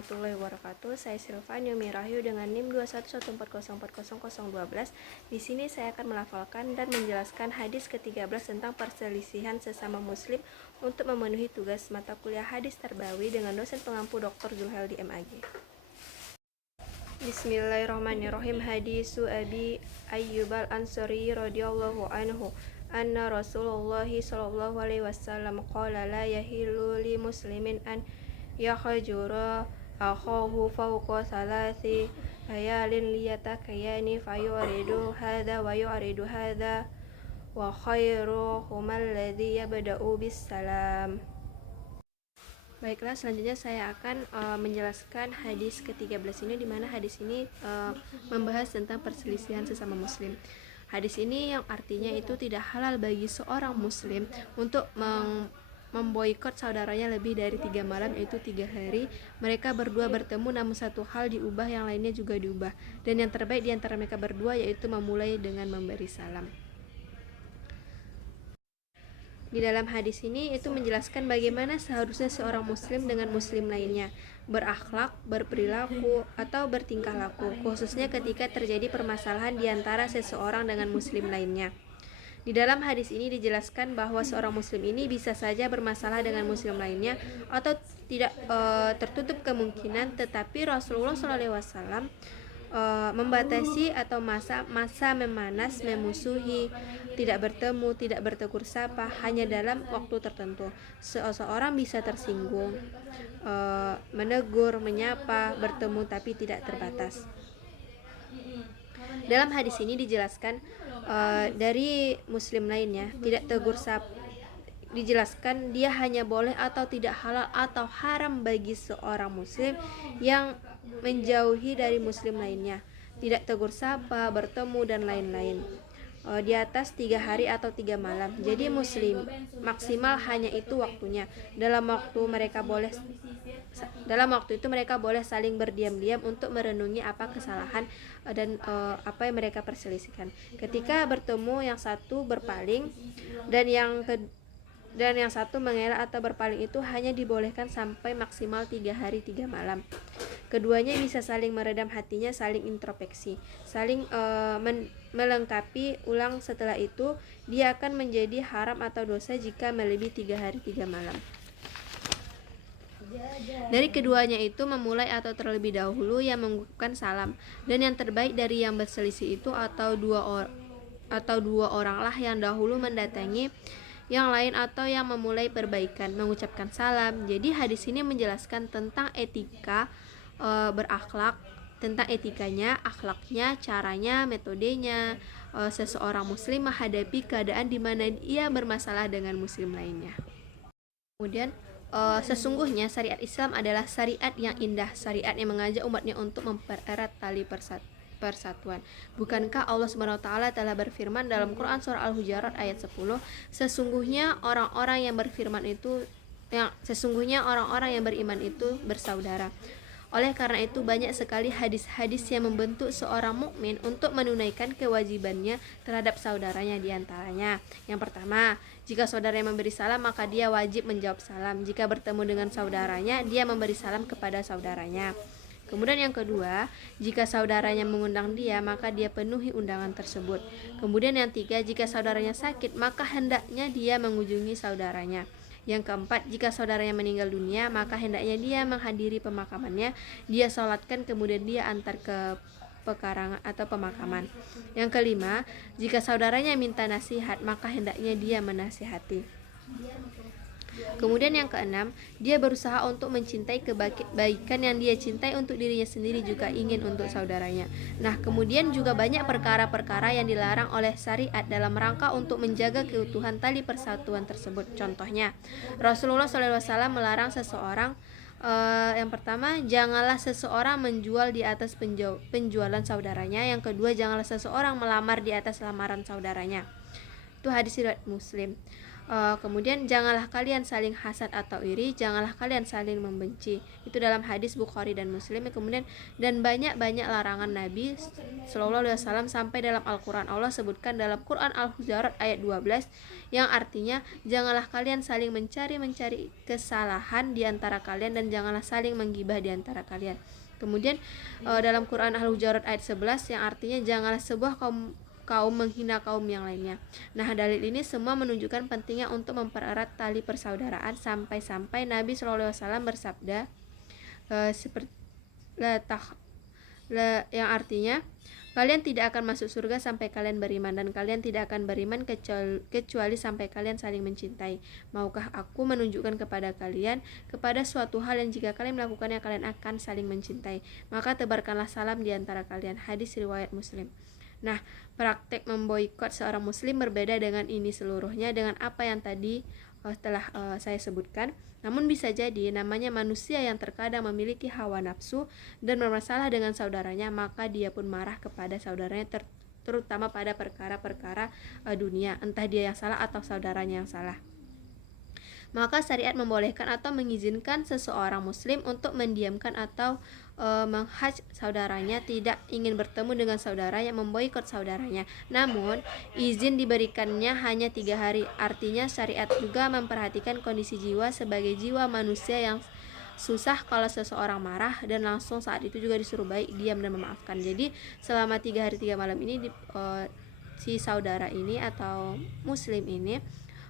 warahmatullahi wabarakatuh. Saya Silvan Yumi Rahyu dengan NIM 21140404012. Di sini saya akan melafalkan dan menjelaskan hadis ke-13 tentang perselisihan sesama muslim untuk memenuhi tugas mata kuliah hadis Tarbawi dengan dosen pengampu Dr. Zulheldi MAG. Bismillahirrahmanirrahim. Hadisu Abi Ayyub al-Ansari radhiyallahu anhu anna Rasulullah sallallahu alaihi wasallam qala la yahillu li muslimin an yakhjura akhahu fawqa thalathi layalin liyatakayani fayuridu hadha wa yuridu hadha wa khairuhum alladhi yabda'u bis salam. Baiklah, selanjutnya saya akan menjelaskan hadis ke-13 ini, di mana hadis ini membahas tentang perselisihan sesama muslim. Hadis ini yang artinya itu tidak halal bagi seorang muslim untuk memboikot saudaranya lebih dari 3 malam, yaitu 3 hari. Mereka berdua bertemu namun satu hal diubah, yang lainnya juga diubah. Dan yang terbaik di antara mereka berdua yaitu memulai dengan memberi salam. Di dalam hadis ini itu menjelaskan bagaimana seharusnya seorang muslim dengan muslim lainnya berakhlak, berperilaku, atau bertingkah laku, khususnya ketika terjadi permasalahan di antara seseorang dengan muslim lainnya. Di dalam hadis ini dijelaskan bahwa seorang muslim ini bisa saja bermasalah dengan muslim lainnya atau tidak tertutup kemungkinan, tetapi Rasulullah SAW membatasi atau masa memanas, memusuhi, tidak bertemu, tidak bertegur sapa hanya dalam waktu tertentu. Seseorang bisa tersinggung, menegur, menyapa, bertemu, tapi tidak terbatas. Dalam hadis ini dijelaskan dari muslim lainnya tidak tegur sapa, dijelaskan dia hanya boleh atau tidak halal atau haram bagi seorang muslim yang menjauhi dari muslim lainnya, tidak tegur sapa, bertemu, dan lain-lain di atas 3 hari atau 3 malam. Jadi muslim maksimal hanya itu waktunya. Dalam waktu itu mereka boleh saling berdiam-diam untuk merenungi apa kesalahan dan apa yang mereka perselisihkan. Ketika bertemu, yang satu berpaling dan yang satu mengelak atau berpaling itu hanya dibolehkan sampai maksimal 3 hari 3 malam. Keduanya bisa saling meredam hatinya, saling introspeksi, saling melengkapi ulang. Setelah itu dia akan menjadi haram atau dosa jika melebihi 3 hari 3 malam. Dari keduanya itu memulai atau terlebih dahulu yang mengucapkan salam, dan yang terbaik dari yang berselisih itu atau dua orang lah yang dahulu mendatangi yang lain atau yang memulai perbaikan, mengucapkan salam. Jadi hadis ini menjelaskan tentang etika berakhlak, tentang etikanya, akhlaknya, caranya, metodenya seseorang muslim menghadapi keadaan di mana ia bermasalah dengan muslim lainnya. Kemudian sesungguhnya syariat Islam adalah syariat yang indah, syariat yang mengajak umatnya untuk mempererat tali persatuan. Bukankah Allah SWT telah berfirman dalam Quran surah Al-Hujurat ayat 10, sesungguhnya orang-orang yang beriman itu bersaudara. Oleh karena itu banyak sekali hadis-hadis yang membentuk seorang mukmin untuk menunaikan kewajibannya terhadap saudaranya. Di antaranya, yang pertama, jika saudaranya memberi salam maka dia wajib menjawab salam. Jika bertemu dengan saudaranya, dia memberi salam kepada saudaranya. Kemudian yang kedua, jika saudaranya mengundang dia, maka dia penuhi undangan tersebut. Kemudian yang tiga, jika saudaranya sakit, maka hendaknya dia mengunjungi saudaranya. Yang keempat, jika saudaranya meninggal dunia, maka hendaknya dia menghadiri pemakamannya, dia sholatkan, kemudian dia antar ke pekarangan atau pemakaman. Yang kelima, jika saudaranya minta nasihat, maka hendaknya dia menasihati. Kemudian yang keenam, dia berusaha untuk mencintai kebaikan yang dia cintai untuk dirinya sendiri juga ingin untuk saudaranya. Nah, kemudian juga banyak perkara-perkara yang dilarang oleh syariat dalam rangka untuk menjaga keutuhan tali persatuan tersebut. Contohnya, Rasulullah SAW melarang seseorang yang pertama, janganlah seseorang menjual di atas penjualan saudaranya. Yang kedua, janganlah seseorang melamar di atas lamaran saudaranya. Itu hadis riwayat Muslim. Kemudian janganlah kalian saling hasad atau iri, janganlah kalian saling membenci. Itu dalam hadis Bukhari dan Muslim. Kemudian dan banyak-banyak larangan Nabi Shallallahu Alaihi Wasallam sampai dalam Al-Quran. Allah sebutkan dalam Quran Al-Hujurat ayat 12 yang artinya janganlah kalian saling mencari kesalahan di antara kalian dan janganlah saling menggibah di antara kalian. Kemudian dalam Quran Al-Hujurat ayat 11 yang artinya janganlah sebuah kaum menghina kaum yang lainnya. Nah, dalil ini semua menunjukkan pentingnya untuk mempererat tali persaudaraan sampai-sampai Nabi Shallallahu Alaihi Wasallam bersabda seperti yang artinya kalian tidak akan masuk surga sampai kalian beriman dan kalian tidak akan beriman kecuali sampai kalian saling mencintai. Maukah aku menunjukkan kepada kalian kepada suatu hal yang jika kalian melakukannya kalian akan saling mencintai. Maka tebarkanlah salam di antara kalian. Hadis riwayat Muslim. Nah, praktek memboikot seorang muslim berbeda dengan ini seluruhnya dengan apa yang tadi telah saya sebutkan. Namun bisa jadi namanya manusia yang terkadang memiliki hawa nafsu dan bermasalah dengan saudaranya, maka dia pun marah kepada saudaranya terutama pada perkara-perkara dunia, entah dia yang salah atau saudaranya yang salah. Maka syariat membolehkan atau mengizinkan seseorang muslim untuk mendiamkan atau menghaj saudaranya, tidak ingin bertemu dengan saudara yang memboikot saudaranya. Namun izin diberikannya hanya 3 hari. Artinya syariat juga memperhatikan kondisi jiwa sebagai jiwa manusia yang susah kalau seseorang marah dan langsung saat itu juga disuruh baik, diam dan memaafkan. Jadi selama 3 hari 3 malam ini si saudara ini atau muslim ini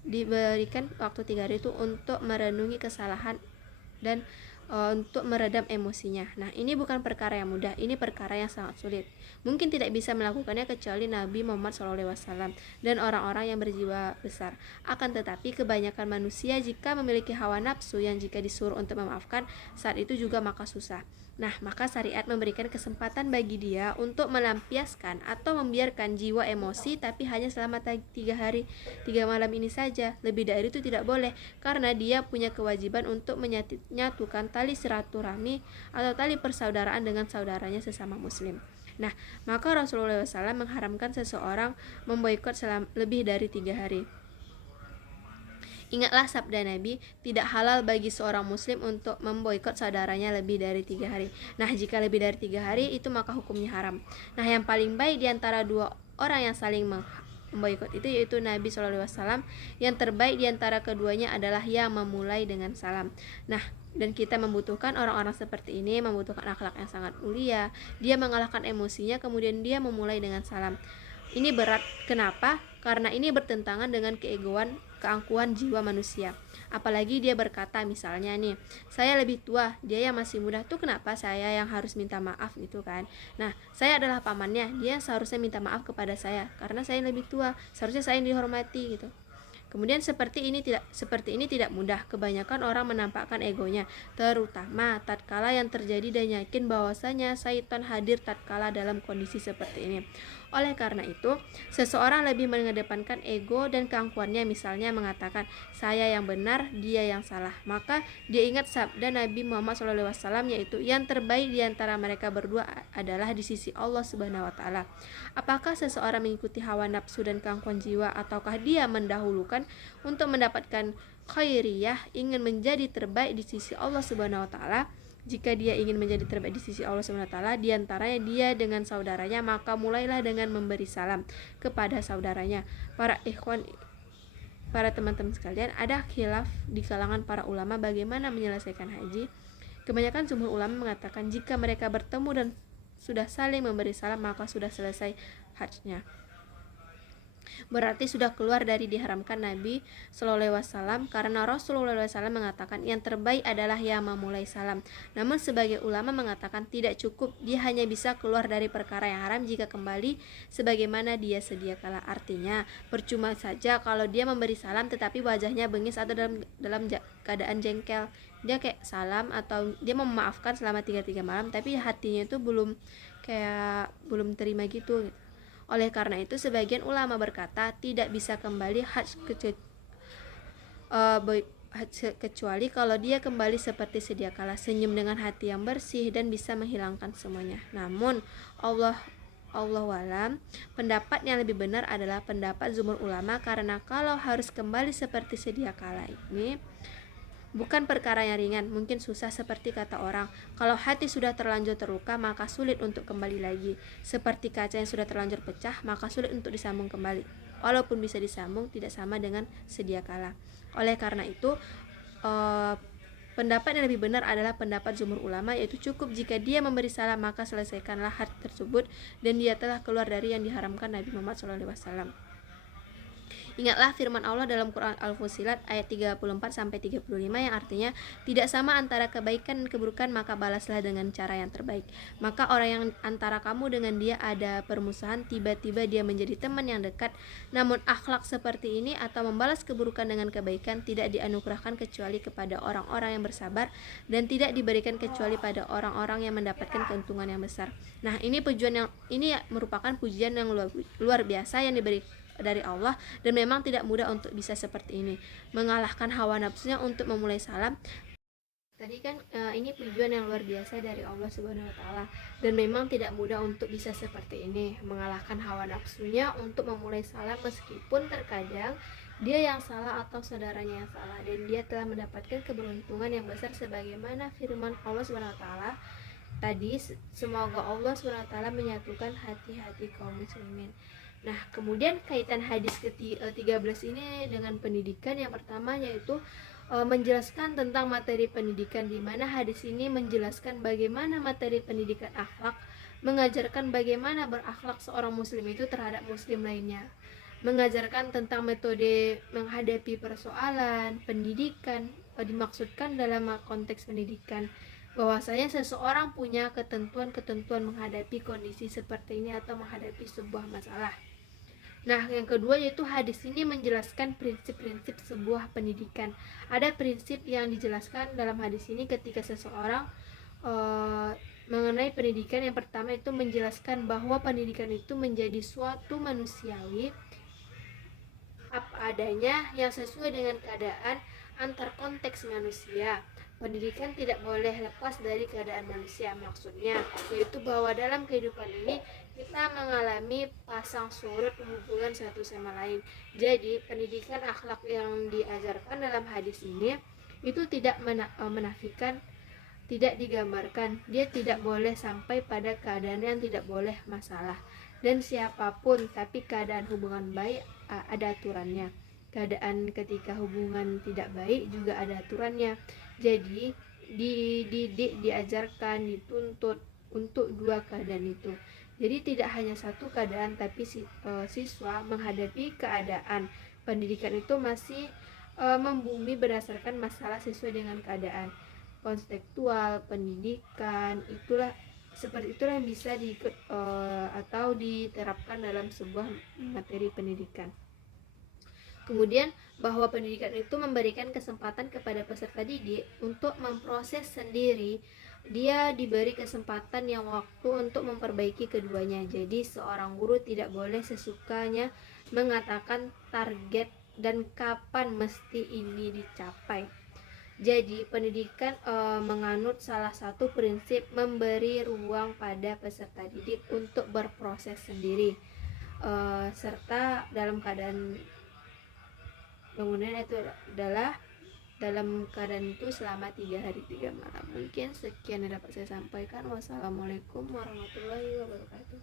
diberikan waktu 3 hari itu untuk merenungi kesalahan dan untuk meredam emosinya. Nah, ini bukan perkara yang mudah, ini perkara yang sangat sulit. Mungkin tidak bisa melakukannya kecuali Nabi Muhammad SAW dan orang-orang yang berjiwa besar. Akan tetapi kebanyakan manusia jika memiliki hawa nafsu yang jika disuruh untuk memaafkan saat itu juga maka susah. Nah, maka syariat memberikan kesempatan bagi dia untuk melampiaskan atau membiarkan jiwa emosi, tapi hanya selama 3 hari 3 malam ini saja. Lebih dari itu tidak boleh, karena dia punya kewajiban untuk menyatukan tali silaturahmi atau tali persaudaraan dengan saudaranya sesama muslim. Nah, maka Rasulullah SAW mengharamkan seseorang memboikot selama lebih dari 3 hari. Ingatlah sabda Nabi, tidak halal bagi seorang muslim untuk memboikot saudaranya lebih dari 3 hari. Nah, jika lebih dari 3 hari itu maka hukumnya haram. Nah, yang paling baik di antara dua orang yang saling memboikot itu yaitu Nabi SAW. Yang terbaik di antara keduanya adalah yang memulai dengan salam. Nah, dan kita membutuhkan orang-orang seperti ini, membutuhkan akhlak yang sangat mulia. Dia mengalahkan emosinya, kemudian dia memulai dengan salam. Ini berat. Kenapa? Karena ini bertentangan dengan keangkuhan jiwa manusia. Apalagi dia berkata misalnya nih, saya lebih tua, dia yang masih muda, tuh kenapa saya yang harus minta maaf gitu kan. Nah, saya adalah pamannya, dia seharusnya minta maaf kepada saya karena saya lebih tua, seharusnya saya yang dihormati gitu. Kemudian seperti ini tidak mudah. Kebanyakan orang menampakkan egonya, terutama tatkala yang terjadi dan yakin bahwasanya syaitan hadir tatkala dalam kondisi seperti ini. Oleh karena itu, seseorang lebih mengedepankan ego dan keangkuhannya, misalnya mengatakan saya yang benar, dia yang salah. Maka dia ingat sabda Nabi Muhammad SAW, yaitu yang terbaik di antara mereka berdua adalah di sisi Allah Subhanahu wa taala. Apakah seseorang mengikuti hawa nafsu dan keangkuhan jiwa, ataukah dia mendahulukan untuk mendapatkan khairiyah, ingin menjadi terbaik di sisi Allah Subhanahu wa taala? Jika dia ingin menjadi terbaik di sisi Allah Subhanahu wa taala, di antaranya dia dengan saudaranya, maka mulailah dengan memberi salam kepada saudaranya. Para teman-teman sekalian, ada khilaf di kalangan para ulama bagaimana menyelesaikan haji. Kebanyakan jumhur ulama mengatakan jika mereka bertemu dan sudah saling memberi salam maka sudah selesai hajnya. Berarti sudah keluar dari diharamkan Nabi Sallallahu Alaihi Wasallam, karena Rasulullah SAW mengatakan yang terbaik adalah yang memulai salam. Namun sebagai ulama mengatakan tidak cukup, dia hanya bisa keluar dari perkara yang haram jika kembali sebagaimana dia sedia kala. Artinya percuma saja kalau dia memberi salam tetapi wajahnya bengis atau dalam keadaan jengkel. Dia kayak salam atau dia memaafkan selama 3 malam tapi hatinya itu belum terima gitu. Oleh karena itu sebagian ulama berkata tidak bisa kembali kecuali kalau dia kembali seperti sedia kala, senyum dengan hati yang bersih dan bisa menghilangkan semuanya. Namun Allah Allahu a'lam, pendapat yang lebih benar adalah pendapat jumhur ulama, karena kalau harus kembali seperti sedia kala ini bukan perkara yang ringan, mungkin susah seperti kata orang. Kalau hati sudah terlanjur terluka, maka sulit untuk kembali lagi. Seperti kaca yang sudah terlanjur pecah, maka sulit untuk disambung kembali. Walaupun bisa disambung, tidak sama dengan sedia kala. Oleh karena itu, pendapat yang lebih benar adalah pendapat jumhur ulama, yaitu cukup jika dia memberi salam maka selesaikanlah hati tersebut, dan dia telah keluar dari yang diharamkan Nabi Muhammad SAW. Ingatlah firman Allah dalam Quran Al-Fussilat ayat 34-35 yang artinya, tidak sama antara kebaikan dan keburukan, maka balaslah dengan cara yang terbaik. Maka orang yang antara kamu dengan dia ada permusuhan, tiba-tiba dia menjadi teman yang dekat. Namun akhlak seperti ini atau membalas keburukan dengan kebaikan tidak dianugerahkan kecuali kepada orang-orang yang bersabar, dan tidak diberikan kecuali pada orang-orang yang mendapatkan keuntungan yang besar. Nah, ini merupakan pujian yang luar biasa yang diberi dari Allah, dan memang tidak mudah untuk bisa seperti ini, mengalahkan hawa nafsunya untuk memulai salam. Tadi kan ini tujuan yang luar biasa dari Allah Subhanahu wa taala, dan memang tidak mudah untuk bisa seperti ini, mengalahkan hawa nafsunya untuk memulai salam meskipun terkadang dia yang salah atau saudaranya yang salah, dan dia telah mendapatkan keberuntungan yang besar sebagaimana firman Allah Subhanahu wa taala tadi, semoga Allah Subhanahu wa taala menyatukan hati-hati kaum muslimin. Nah, kemudian kaitan hadis ke-13 ini dengan pendidikan, yang pertama yaitu menjelaskan tentang materi pendidikan, di mana hadis ini menjelaskan bagaimana materi pendidikan akhlak, mengajarkan bagaimana berakhlak seorang muslim itu terhadap muslim lainnya, mengajarkan tentang metode menghadapi persoalan pendidikan. Dimaksudkan dalam konteks pendidikan bahwasanya seseorang punya ketentuan-ketentuan menghadapi kondisi seperti ini atau menghadapi sebuah masalah. Nah, yang kedua yaitu hadis ini menjelaskan prinsip-prinsip sebuah pendidikan. Ada prinsip yang dijelaskan dalam hadis ini ketika seseorang mengenai pendidikan. Yang pertama itu menjelaskan bahwa pendidikan itu menjadi suatu manusiawi apa adanya yang sesuai dengan keadaan antar konteks manusia. Pendidikan tidak boleh lepas dari keadaan manusia, maksudnya yaitu bahwa dalam kehidupan ini kita mengalami pasang surut hubungan satu sama lain. Jadi pendidikan akhlak yang diajarkan dalam hadis ini itu tidak menafikan, tidak digambarkan dia tidak boleh sampai pada keadaan yang tidak boleh masalah dan siapapun, tapi keadaan hubungan baik ada aturannya. Keadaan ketika hubungan tidak baik juga ada aturannya. Jadi dididik, diajarkan, dituntut untuk dua keadaan itu. Jadi tidak hanya satu keadaan, tapi siswa menghadapi keadaan pendidikan itu masih membumi berdasarkan masalah sesuai dengan keadaan konstekstual pendidikan. Seperti itulah yang bisa atau diterapkan dalam sebuah materi pendidikan. Kemudian bahwa pendidikan itu memberikan kesempatan kepada peserta didik untuk memproses sendiri. Dia diberi kesempatan yang waktu untuk memperbaiki keduanya. Jadi seorang guru tidak boleh sesukanya mengatakan target dan kapan mesti ini dicapai. Jadi pendidikan menganut salah satu prinsip memberi ruang pada peserta didik untuk berproses sendiri, serta dalam keadaan bangunan itu adalah dalam keadaan itu selama 3 hari 3 malam. Mungkin sekian yang dapat saya sampaikan. Wassalamualaikum warahmatullahi wabarakatuh.